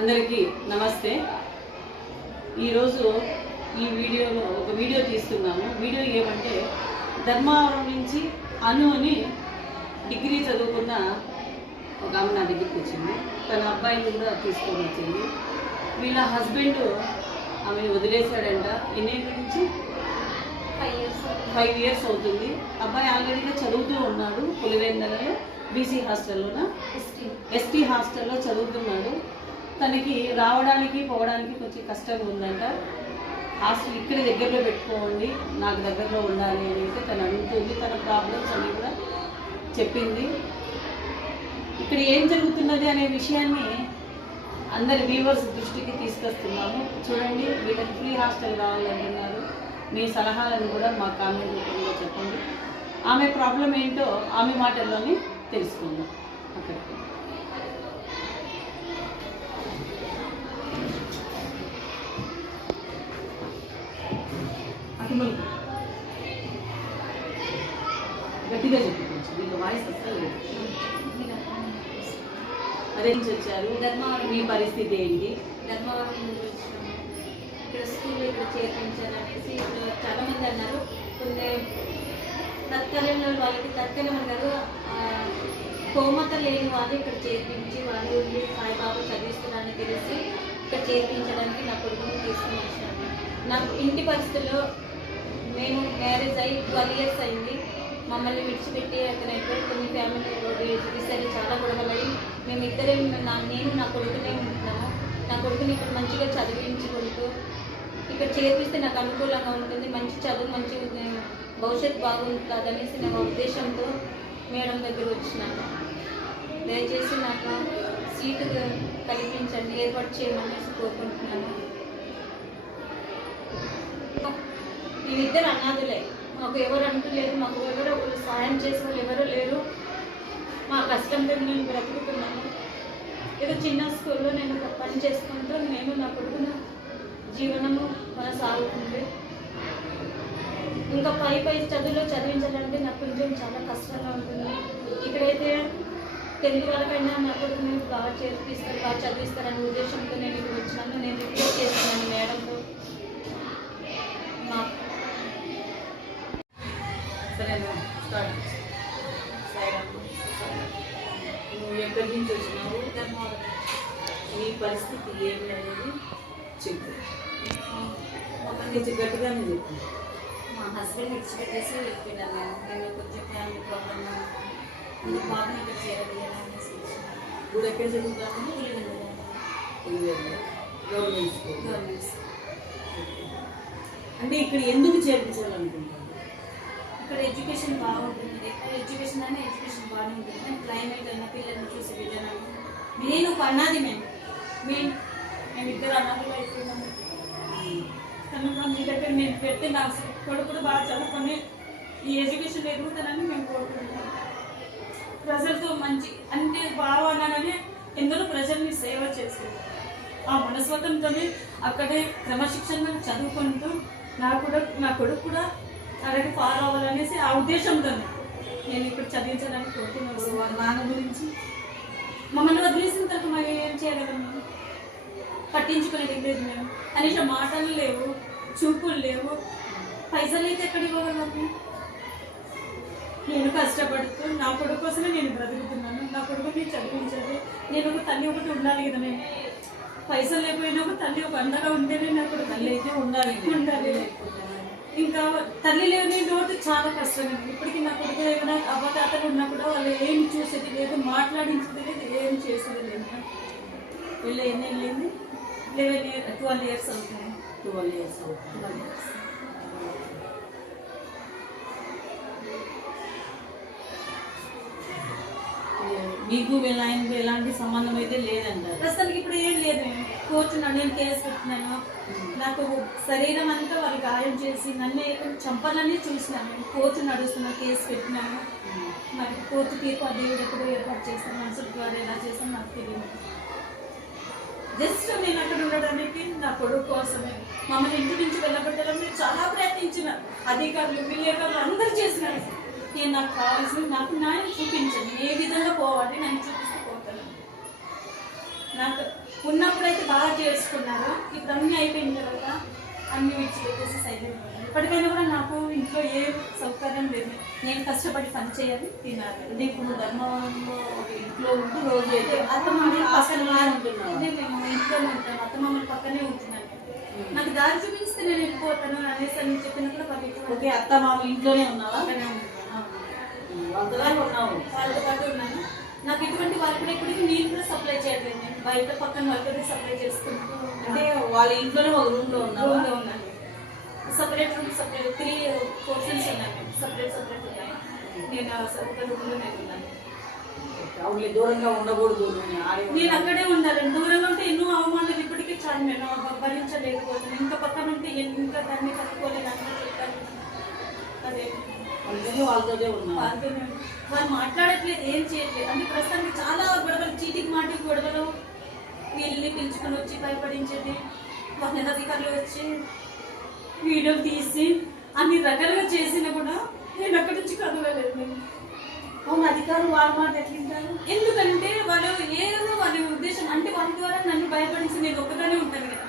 అందరికీ నమస్తే. ఈరోజు ఈ వీడియోలో ఒక వీడియో తీస్తున్నాము. వీడియో ఏమంటే ధర్మవరం నుంచి అను అని డిగ్రీ చదువుకున్న ఒక ఆమె నా దగ్గరికి వచ్చింది. తన అబ్బాయిని కూడా తీసుకొని వచ్చింది. వీళ్ళ హస్బెండ్ ఆమె వదిలేశాడంట. ఎన్నేళ్ళ నుంచి 5 years అవుతుంది. అబ్బాయి ఆల్రెడీగా చదువుతూ ఉన్నాడు. పులివెందులలో బీసీ హాస్టల్లోన ఎస్టీ హాస్టల్లో చదువుతున్నాడు. తనకి రావడానికి పోవడానికి కొంచెం కష్టంగా ఉందంట. హాస్టల్ ఇక్కడ దగ్గరలో పెట్టుకోండి, నాకు దగ్గరలో ఉండాలి అని అయితే తను అడుగుతుంది. తన ప్రాబ్లమ్స్ అన్నీ కూడా చెప్పింది. ఇక్కడ ఏం జరుగుతున్నది అనే విషయాన్ని అందరి వ్యూవర్స్ దృష్టికి తీసుకొస్తున్నాము. చూడండి, వీళ్ళకి ఫ్రీ హాస్టల్ కావాలంటున్నారు. మీ సలహాలను కూడా మా కామెంట్ రూపంలో చెప్పండి. ఆమె ప్రాబ్లం ఏంటో ఆమె మాటల్లోనే తెలుసుకుందాం. అక్కడికి గట్టిగా చెప్పి కొంచెం మీకు వాయిస్ వస్తుంది. అదే నుంచి వచ్చారు. ధర్మవరం. మీ పరిస్థితి ఏంటి? ధర్మవరం నుంచి వచ్చినాము. ఇక్కడ స్కూల్లో ఇక్కడ చేర్పించాలనేసి ఇప్పుడు చాలామంది అన్నారు. కొన్ని తత్కాలంలో వాళ్ళకి తత్కాలం అన్నారు. కోమత లేని వాళ్ళు ఇక్కడ చేర్పించి వాళ్ళు ఉండి సాయిబాబు చదివిస్తున్నారని తెలిసి ఇక్కడ చేర్పించడానికి నా కొడుకుని తీసుకుని వచ్చినాను. నాకు ఇంటి పరిస్థితుల్లో మేము మ్యారేజ్ అయ్యి 12 years అయింది. మమ్మల్ని విడిచిపెట్టి అక్కడ కొన్ని ఫ్యామిలీ డిసైడ్ చాలా గొడవలయ్యి మేమిద్దరేం నేను నా కొడుకునే ఉంటున్నాము. నా కొడుకుని ఇక్కడ మంచిగా చదివించుకుంటూ ఇక్కడ చేర్పిస్తే నాకు అనుకూలంగా ఉంటుంది. మంచి చదువు, మంచి భవిష్యత్తు బాగుంటుంది అనేసి నా ఉద్దేశంతో మేడం దగ్గర వచ్చినాను. దయచేసి నాకు సీటు కల్పించండి, ఏర్పాటు చేయమనేసి కోరుకుంటున్నాను. వీళ్ళిద్దరు అనాథులే. మాకు ఎవరు అంటలేదు. మాకు ఎవరో ఒకరు సాయం చేసే వాళ్ళు ఎవరూ లేరు. మా కష్టంతో నేను బ్రతుకుతున్నాను. ఏదో చిన్న స్కూల్లో నేను పని చేసుకుంటూ నేను నా కొడుకున జీవనము కొనసాగుతుంది. ఇంకా పై చదువులో చదివించాలంటే నాకు కొంచెం చాలా కష్టంగా ఉంటుంది. ఇక్కడైతే 10th వరకైనా నా కొడుకుని బాగా చేర్పిస్తారు, బాగా చదివిస్తారనే ఉద్దేశంతో నేను ఇక్కడ వచ్చినాను. నేను రిక్వెస్ట్ చేస్తున్నాను మేడంతో. మా నువ్వు ఎక్కడి నుంచి వచ్చినావు? ధర్మవరం. నీ పరిస్థితి ఏమి అనేది చెప్పు. కొంచెం గట్టిగానే చెప్పు. మా హస్బెండ్ విడిచిపెట్టేసి వెళ్ళిపోయినాను. నేను కొంచెం ఫ్యామిలీ ప్రాబ్లమ్ అందుకు బాబుని ఇక్కడ చేరదీయాలనేసి ఇప్పుడు ఎక్కడ చదువుతాను? Government school. అంటే ఇక్కడ ఎందుకు చేర్పించాలనుకుంటాను? ఇక్కడ ఎడ్యుకేషన్ బాగుంటుంది. ఎక్కడ ఎడ్యుకేషన్ అయినా ఎడ్యుకేషన్ బాగానే ఉంటుంది. కానీ క్లైమేట్ అయినా పిల్లల్ని చూసే విధానం నేను అన్నది మేమిద్దరు అన్నది అయిపోయినాము. కనుక మీ దగ్గర నేను పెడితే నా కొడుకు బాగా చదువుకొని ఈ ఎడ్యుకేషన్ ఎదుగుతానని మేము కోరుకుంటున్నాం. ప్రజలతో మంచి అంటే బాగున్నానని ఎందరో ప్రజల్ని సేవ చేస్తారు. ఆ మనస్వతంతోనే అక్కడే క్రమశిక్షణగా చదువుకుంటూ నా కొడుకు కూడా అలాగే ఫాలో అవ్వాలనేసి ఆ ఉద్దేశంతో నేను ఇక్కడ చదివించాలని కోరుతున్నాను. వాళ్ళ నాన్న గురించి మమ్మల్ని వదిలేసిన తర్వాత మరి ఏం చేయగలం? పట్టించుకునేది లేదు. మేము కనీసం మాటలు లేవు, చూపులు లేవు, పైసలు అయితే ఎక్కడ ఇవ్వగలము? నేను కష్టపడుతూ నా కొడుకు కోసమే నేను బ్రతుకుతున్నాను. నా కొడుకుని చదివించాలి. నేను ఒక తల్లి ఒకటి ఉండాలి కదా. నేను పైసలు లేకపోయినా ఒక తల్లి ఒక అండగా ఉంటేనే నా కొడుకు తల్లి అయితే ఉండాలి. ఇంకా తల్లి లేని లోటు చాలా కష్టం. ఇప్పటికీ నా కొడుకు ఏమైనా అవ్వతాతలు ఉన్నా కూడా వాళ్ళు ఏం చూసేది లేదు, మాట్లాడించేది లేదు, ఏం చేసేది లేదు. వీళ్ళు ఎన్ని వెళ్ళింది 12 years అవుతుంది. 12 years అవుతుంది. మీకు ఆయనకు ఎలాంటి సంబంధం అయితే లేదంటారు? ప్రస్తుతానికి ఇప్పుడు ఏం లేదు. కూర్చున్నాను, నేను కేసు పెట్టినాను. నాకు శరీరం అంతా వాళ్ళు గాయం చేసి నన్ను చంపాలని చూసినాను. కోర్టు నడుస్తున్నా, కేసు పెట్టినాను. నాకు కోర్టు తీర్పు ఆ దేవుడు ఎప్పుడు ఏర్పాటు చేస్తాను, మనుషుల ద్వారా ఎలా చేస్తాను నాకు తెలియదు. జస్ట్ నేను అక్కడ ఉండడానికి నా కొడుకు కోసమే. మమ్మల్ని ఇంటి నుంచి వెళ్ళగొట్టాలని చాలా ప్రయత్నించిన అధికారులు, విలేకరులు అందరూ చేసినారు. నేను నాకు కావాల్సింది నాకు న్యాయం చూపించండి. ఏ విధంగా పోవాలి నన్ను చూపిస్తే పోతాను. నాకు ఉన్నప్పుడైతే బాగా చేసుకున్నాను, ఇప్పుడు అన్నీ అయిపోయిన తర్వాత అన్ని విడిచిపెట్టేసి సైలెంట్. ఇప్పటికైనా కూడా నాకు ఇంట్లో ఏ సౌకర్యం లేదు, నేను కష్టపడి పని చేయాలి, తినాలి. అంటే ఇప్పుడు ధర్మవరంలో ఒక ఇంట్లో ఉంటూ రోజు అయితే అత్తమామల హాస్టల్లో ఉంటున్నావా? అంటే మేము ఇంట్లోనే ఉంటాము, అత్తమామల పక్కనే ఉంటున్నాను. నాకు దారి చూపిస్తే నేను వెళ్ళిపోతాను అనేసి అని చెప్పినా కూడా వాళ్ళు ఓకే, అత్త మామ ఇంట్లోనే ఉన్నావా? పక్కనే ఉంటాను. వాళ్ళతో పాటు ఉన్నావు. వాళ్ళతో పాటు ఉన్నాను. నాకు ఎటువంటి వాళ్ళ కూడా ఇప్పటికీ నీళ్ళు కూడా సప్లై చేయలేదు, నేను బయట పక్కన వాళ్ళతో సప్లై చేసుకుంటూ అంటే వాళ్ళ ఇంట్లోనే ఒక రూమ్ లో ఉన్నావా? రూమ్లో ఉన్నాను. సపరేట్ రూమ్, సపరేట్ 3 పోర్షన్స్ ఉన్నాయి, సపరేట్ సపరేట్ ఉన్నాయి. నేను ఒక రూమ్లో నేను ఉన్నాను. అవునులే, దూరంగా ఉండకూడదు. నేను అక్కడే ఉండాలండి, దూరంగా ఉంటే ఎన్నో అవమానాలు ఇప్పటికీ చాలా నేను భరించలేకపోతున్నాను. ఇంకా పక్కన ఉంటే ఇంకా దాన్ని తట్టుకోలేదు అన్న చెప్పాను. అదే అందుకని వాళ్ళతోనే ఉన్నావు. వాళ్ళతోనే వాళ్ళు మాట్లాడట్లేదు, ఏం చేయట్లేదు. అంటే ప్రస్తుతానికి చాలా గొడవలు, చీటికి మాటికి గొడవలు, వీళ్ళని పిలుచుకొని వచ్చి భయపడించేది, వాళ్ళ అధికారులు వచ్చి వీడియోలు తీసి అన్ని రకాలుగా చేసినా కూడా నేను అక్కడి నుంచి కదలలేదు. నేను అవును, అధికారులు వాళ్ళ మాట ఎట్లింటారు? ఎందుకంటే వాళ్ళు ఏదో వాళ్ళ ఉద్దేశం, అంటే వాళ్ళ ద్వారా నన్ను భయపడించి నేను ఒక్కగానే ఉంటాను కదా,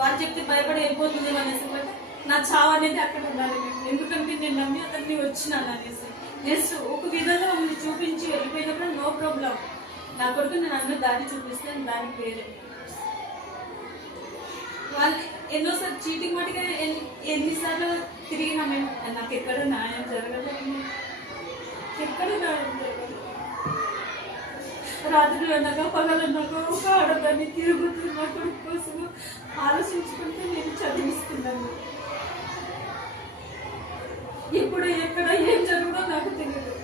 వాళ్ళు చెప్తే భయపడి వెళ్ళిపోతుంది అనేసి, బట్ నా చావు అనేది అక్కడ ఉండాలి నేను. ఎందుకంటే నేను నమ్మి అతన్ని వచ్చినాను అనేసి జస్ట్ ఒక విధంగా మమ్మల్ని చూపించి వెళ్ళిపోయినప్పుడు నో ప్రాబ్లం. నా కొడుకు నేను అందరూ దారి చూపిస్తే దానికి వేరే. వాళ్ళు ఎన్నోసార్లు చీటింగ్ మాటిగా ఎన్నిసార్లు తిరిగినా మేము, నాకు ఎక్కడ న్యాయం జరగలేదు, ఎక్కడ న్యాయం జరగలేదు. రాత్రులు అన్నాక పగలన్నాక ఒక ఆడదాన్ని తిరుగుతున్న కొడుకు కోసం ఆలోచించుకుంటే నేను చదివిస్తున్నాను. ఇప్పుడు ఎక్కడ ఏం జరుగుతుందో నాకు తెలియదు,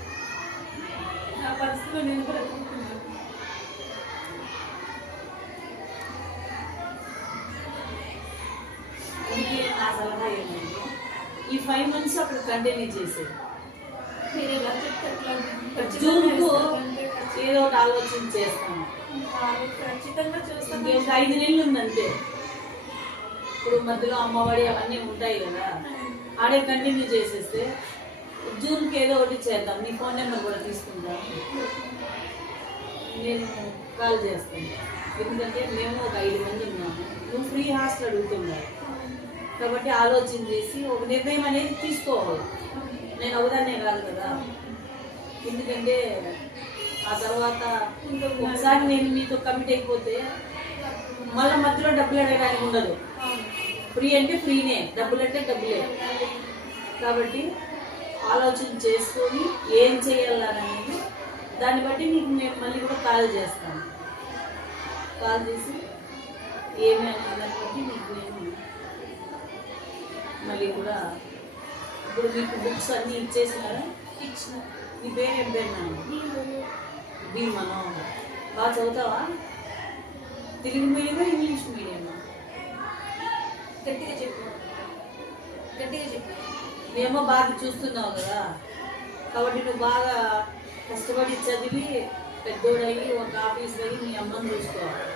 నా పరిస్థితిలో నేను బ్రతుకుతున్నాను. అందుకే నా సలహా ఏంటంటే ఈ 5 months అక్కడ కంటిన్యూ చేసేది. మీరు ఎలా చెప్తే జూన్కు ఏదో ఒకటి ఆలోచన చేస్తాను. ఖచ్చితంగా చూస్తాను. ఇంకొక 5 నెలలు ఉందంతే. ఇప్పుడు మధ్యలో అమ్మఒడి అవన్నీ ఉంటాయి కదా, ఆడే కంటిన్యూ చేసేస్తే జూన్కి ఏదో ఒకటి చేద్దాం. నీ ఫోన్ నెంబర్ కూడా తీసుకుంటాను, నేను కాల్ చేస్తాను. ఎందుకంటే మేము ఒక 5 మంది ఉన్నాము, నువ్వు ఫ్రీ హాస్టల్ అడుగుతున్నావు కాబట్టి ఆలోచన చేసి ఒక నిర్ణయం అనేది తీసుకోవాలి. నేను అవదాన్నే కాదు కదా, ఎందుకంటే ఆ తర్వాత ఒకసారి నేను మీతో కమిట్ అయిపోతే మళ్ళీ మధ్యలో డబ్బులు అడగడానికి ఉండదు. ఫ్రీ అంటే ఫ్రీనే, డబ్బులు అంటే డబ్బులే. కాబట్టి ఆలోచన చేసుకొని ఏం చేయాలనేది దాన్ని బట్టి నీకు నేను మళ్ళీ కూడా కాల్ చేస్తాను. కాల్ చేసి ఏమి అనేది దాన్ని బట్టి నీకు నేను మళ్ళీ కూడా ఇప్పుడు మీకు బుక్స్ అన్నీ ఇచ్చేసినారా? ఇచ్చిన. నీ పేరు ఏం పేరు? నాన్న భీమను. బాగా చదువుతావా? తెలుగు మీడియమా ఇంగ్లీష్ మీడియమా? గట్టిగా చెప్పు, గట్టిగా చెప్పు. మేమో బాగా చూస్తున్నావు కదా, కాబట్టి నువ్వు బాగా కష్టపడి చదివి పెద్దోడయ్యి ఒక ఆఫీస్ వెళ్ళి మీ అమ్మని చూసుకోవాలి.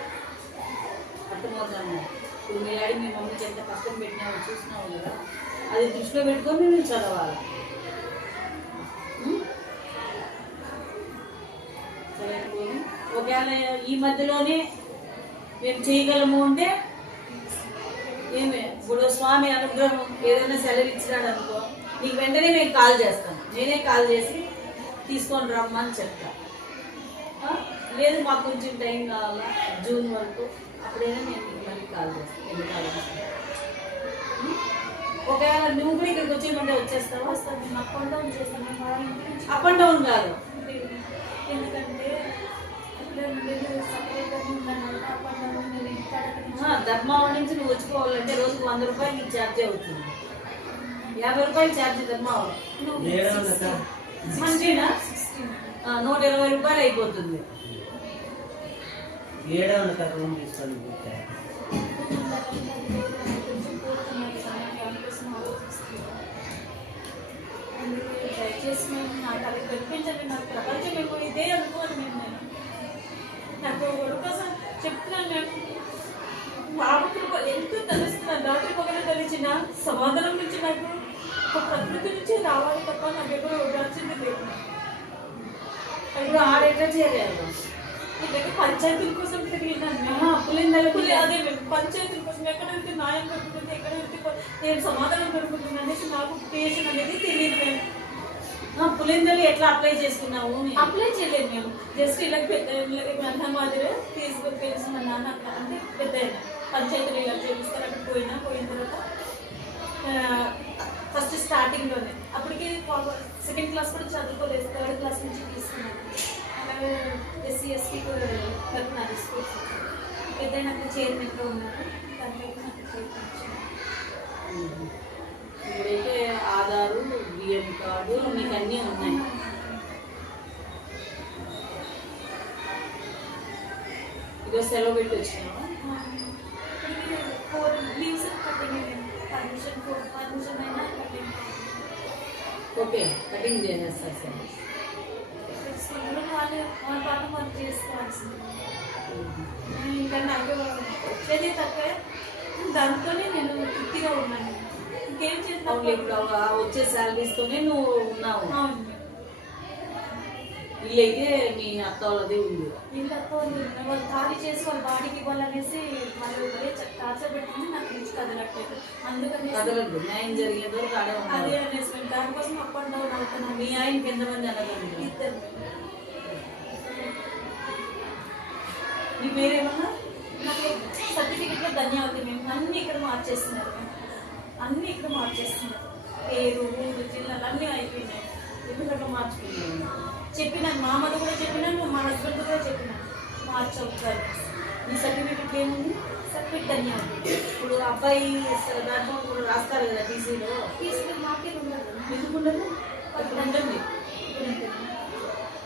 అర్థమవుతాను. ఇప్పుడు మీ డాడీ మీ మమ్మీకి ఎంత కష్టం పెట్టినావు చూసినావు కదా, అది దృష్టిలో పెట్టుకొని మేము చదవాలి. చదువుకొని ఒకవేళ ఈ మధ్యలోనే మేము చేయగలము అంటే ఏమే ఇప్పుడు స్వామి అనుగ్రహం ఏదైనా సెలవు ఇచ్చినాడు అనుకో, నీకు వెంటనే నేను కాల్ చేస్తాను. నేనే కాల్ చేసి తీసుకొని రమ్మని చెప్తా. లేదు మాకు కొంచెం టైం కావాలా జూన్ వరకు, అప్పుడైనా నేను నీకు మళ్ళీ కాల్ చేస్తాను. ఎందుకు కాల్ చేస్తాను? ఒకవేళ నువ్వు కూడా ఇక్కడికి వచ్చేయమంటే వచ్చేస్తావా? వస్తాను, నేను అప్ అండ్ డౌన్ చేస్తాను. మా ఇంటి నుంచి అప్ అండ్ డౌన్ కాదు, ఎందుకంటే నేను సపరేట్గా ఉన్నాను. అప్ అండ్ డౌన్ నేను ఇంటికాడ ధర్మావరం నుంచి నువ్వు వచ్చుకోవాలంటే రోజుకు 100 రూపాయలు నీకు ఛార్జ్ అవుతుంది. 50 రూపాయలు ఛార్జ్ ధర్మావరం. మంచిగా 120 రూపాయలు అయిపోతుంది. దయచేసి మేము నాకు అది కల్పించండి. నాకు ప్రపంచం ఎప్పుడు ఇదే అనుకోను. నేను నాకు కోసం చెప్తున్నాను. మేము బాబుకి ఎంతో తెలుస్తున్నాను. రాత్రి పగలు తెలిసిన సమాధానం నుంచి నాకు ఒక ప్రకృతి నుంచి రావాలి తప్ప నాకు ఎప్పుడు ఉండాల్సింది లేదు. ఇప్పుడు ఆడెట్లా చేయాలి? ఇలాగే పంచాయతీల కోసం విన్నాను మేము. పులిందల అదే మేము పంచాయతీల కోసం ఎక్కడైతే న్యాయం దొరుకుతుంది, ఎక్కడైతే నేను సమాధానం దొరుకుతుంది అనేసి నాకు క్రియేషన్ అనేది తెలియదు. మేము పులిందలు ఎట్లా అప్లై చేసుకున్నావు? అప్లై చేయలేదు మేము. జస్ట్ ఇలా పెద్ద అన్న మాదిరి తీసుకొని పేరెంట్స్ మా నాన్న అట్లా అంటే పెద్ద పంచాయతీలు ఇలా చేపిస్తారు. అక్కడ పోయిన తర్వాత ఫస్ట్ స్టార్టింగ్లోనే అప్పటికి సెకండ్ క్లాస్ కూడా చదువుకోలేదు, థర్డ్ క్లాస్ నుంచి తీసుకున్నాను. అలాగే ఎస్సీ ఎస్టీ కడుతున్నారు స్కూల్స్. పెద్దయినాక చైర్మన్గా ఉన్నారు. దాంట్లో నాకు ఇప్పుడైతే ఆధారు, బియ్యం కార్డు మీకు అన్నీ ఉన్నాయి. ఇదో సెలవు పెట్టి వచ్చినావా? ఓకే, కటింగ్ చేసేస్తారు సార్. వాళ్ళ పాట మనం చేసుకోవాల్సింది. ఇంకా నాకు వచ్చేది తక్కువ, దాంతోనే నేను తృప్తిగా ఉన్నాను. ఇంకేం చేస్తాను? ఇప్పుడు వచ్చే శాలరీస్తోనే నువ్వు ఉన్నావు. అవును, ఇల్లు అయితే మీ అత్త వాళ్ళది ఉంది. వీళ్ళతో వాళ్ళు ఖాళీ చేసి వాళ్ళ బాడీకి ఇవ్వాలనేసి మళ్ళీ ఒకరే టార్చర్ పెట్టుకుని నాకు నుంచి కదలట్లేదు. అందుకని కదలద్దు, న్యాయం జరిగేదో కాడే అదే అనేసి మేము దానికోసం అప్ అండ్ డౌన్ అవుతున్నాం. మీ ఆయనకి ఎంతమంది అన్నదండి? ఇద్దరు. నీ పేరేమన్నా? నాకు సర్టిఫికెట్లో ధన్యవాదాలు. మేము అన్నీ ఇక్కడ మార్చేస్తున్నారు. అన్నీ ఇక్కడ మార్చేస్తున్నారు. పేరు, ఊరు, జిల్లాలు అన్నీ అయిపోయినాయి. ఎందుకంటే మార్చుకున్నాను చెప్పినాను, మా అమ్మతో కూడా చెప్పినాను, మా హస్బెండ్ కూడా చెప్పినాను మార్చవుతారు. ఈ సర్టిఫికెట్ ఏముంది? సర్టిఫికెట్ ధన్యవాదాలు. ఇప్పుడు అబ్బాయి దాంట్లో కూడా రాస్తారు కదా టీసీలో. తీసుకుని మాకే ఉండదు. ఎందుకు ఉండదు? ఇప్పుడు ఉంటుంది.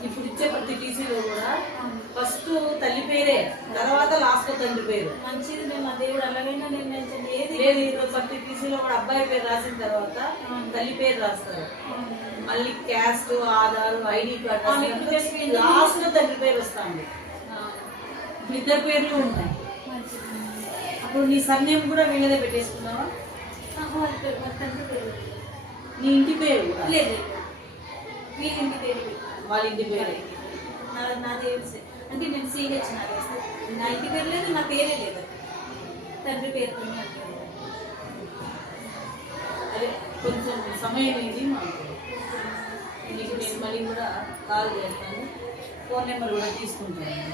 ఇప్పుడు ఇచ్చే ప్రతి టీసీలో కూడా ఫస్ట్ తల్లి పేరే, తర్వాత లాస్ట్ తండ్రి పేరు. మంచిది, నేను ఆ దేవుడు అలాగైనా నిర్ణయించండి. ఏది లేదు, ఇప్పుడు ప్రతి టీసీలో కూడా అబ్బాయి పేరు రాసిన తర్వాత తల్లి పేరు రాస్తారు. మళ్ళీ caste, Aadhaar, ID card last లో తండ్రి పేరు వస్తుంది. ఇద్దరు పేర్లు ఉంటాయి. అప్పుడు నీ సర్నేమ్ కూడా వీళ్ళదే పెట్టేసుకున్నావా? తండ్రి పేరు, నీ ఇంటి పేరు కూడా? లేదు, వీళ్ళ ఇంటి పేరు, వాళ్ళ ఇంటి పేరు. నా దేవుడు అంటే నేను సీనియర్ నా ఇంటి పేరు లేదు, నా పేరే లేదు, తండ్రి పేరు. అదే కొంచెం సమయం ఇది మాకు. నీకు నేను మళ్ళీ కూడా కాల్ చేస్తాను, ఫోన్ నెంబర్ కూడా తీసుకుంటాను.